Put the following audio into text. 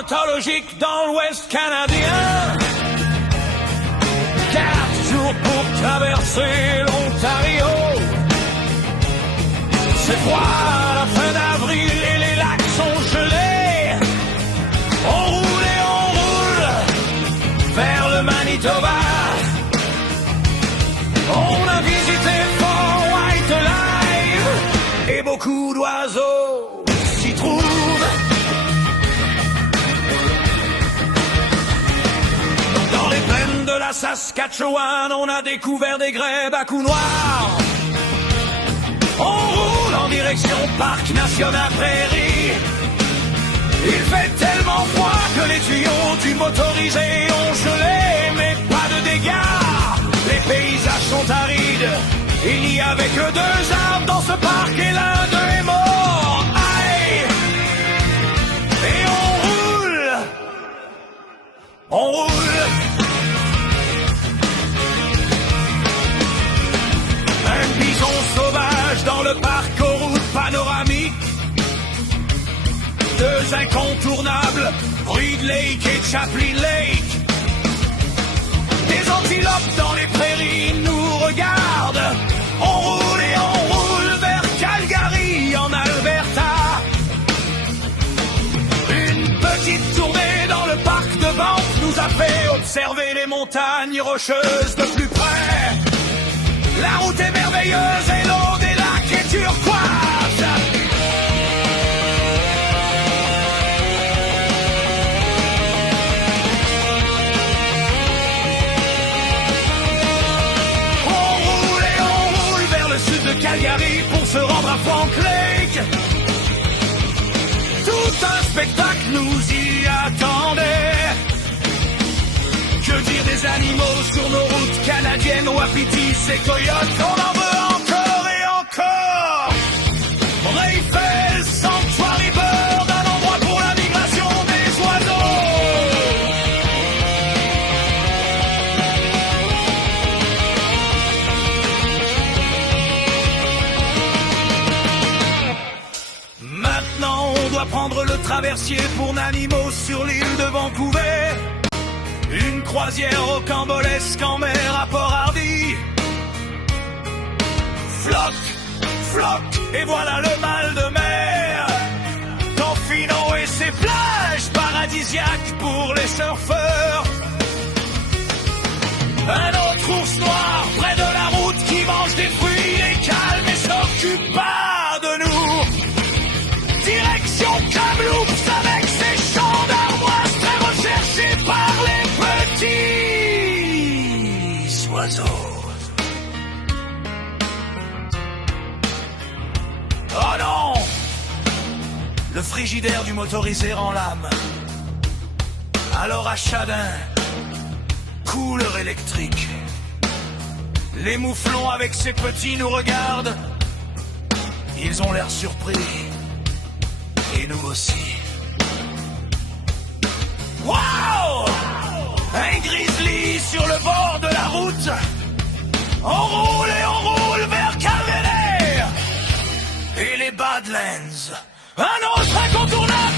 ornithologique dans l'Ouest canadien. 4 jours pour traverser l'Ontario. C'est froid à la fin d'avril et les lacs sont gelés. On roule et on roule vers le Manitoba. On a visité Fort White Live et beaucoup d'oiseaux s'y trouvent. Dans les plaines de la Saskatchewan, on a découvert des grèbes à coups noirs. On roule en direction Parc National Prairie. Il fait tellement froid que les tuyaux du motorisé ont gelé, mais pas de dégâts. Les paysages sont arides. Il n'y avait que 2 arbres dans ce parc et l'un d'eux est mort. Aïe! Et on roule. Un bison sauvage dans le parc aux routes panoramiques. 2 incontournables, Reed Lake et Chaplin Lake. Des antilopes dans les prairies nous regardent. On roule et on roule vers Calgary en Alberta. Une petite tournée dans le parc de Banff nous a fait observer les montagnes rocheuses de plus près. La route est merveilleuse et l'eau des lacs est turquoise. Calgary pour se rendre à Frank Lake. Tout un spectacle nous y attendait. Que dire des animaux sur nos routes canadiennes, wapitis et coyotes. On en veut encore et encore. Raphael, Sanctuary Bird, un endroit pour la migration des oiseaux. On doit prendre le traversier pour Nanaimo sur l'île de Vancouver. Une croisière rocambolesque en mer à Port-Hardy. Floc, floc, et voilà le mal de mer. Tofino et ses plages paradisiaques pour les surfeurs. Un autre ours noir près de la route qui mange des fruits. Il est calme et s'occupe pas de nous. Direction Kamloops avec ses champs d'armoise très recherchés par les petits oiseaux. Oh non! Le frigidaire du motorisé rend l'âme. Alors à Chadin, couleur électrique. Les mouflons avec ses petits nous regardent. Ils ont l'air surpris. Et nous aussi. Wow! Un grizzly sur le bord de la route. On roule et on roule vers Calgary. Et les Badlands. Un autre incontournable.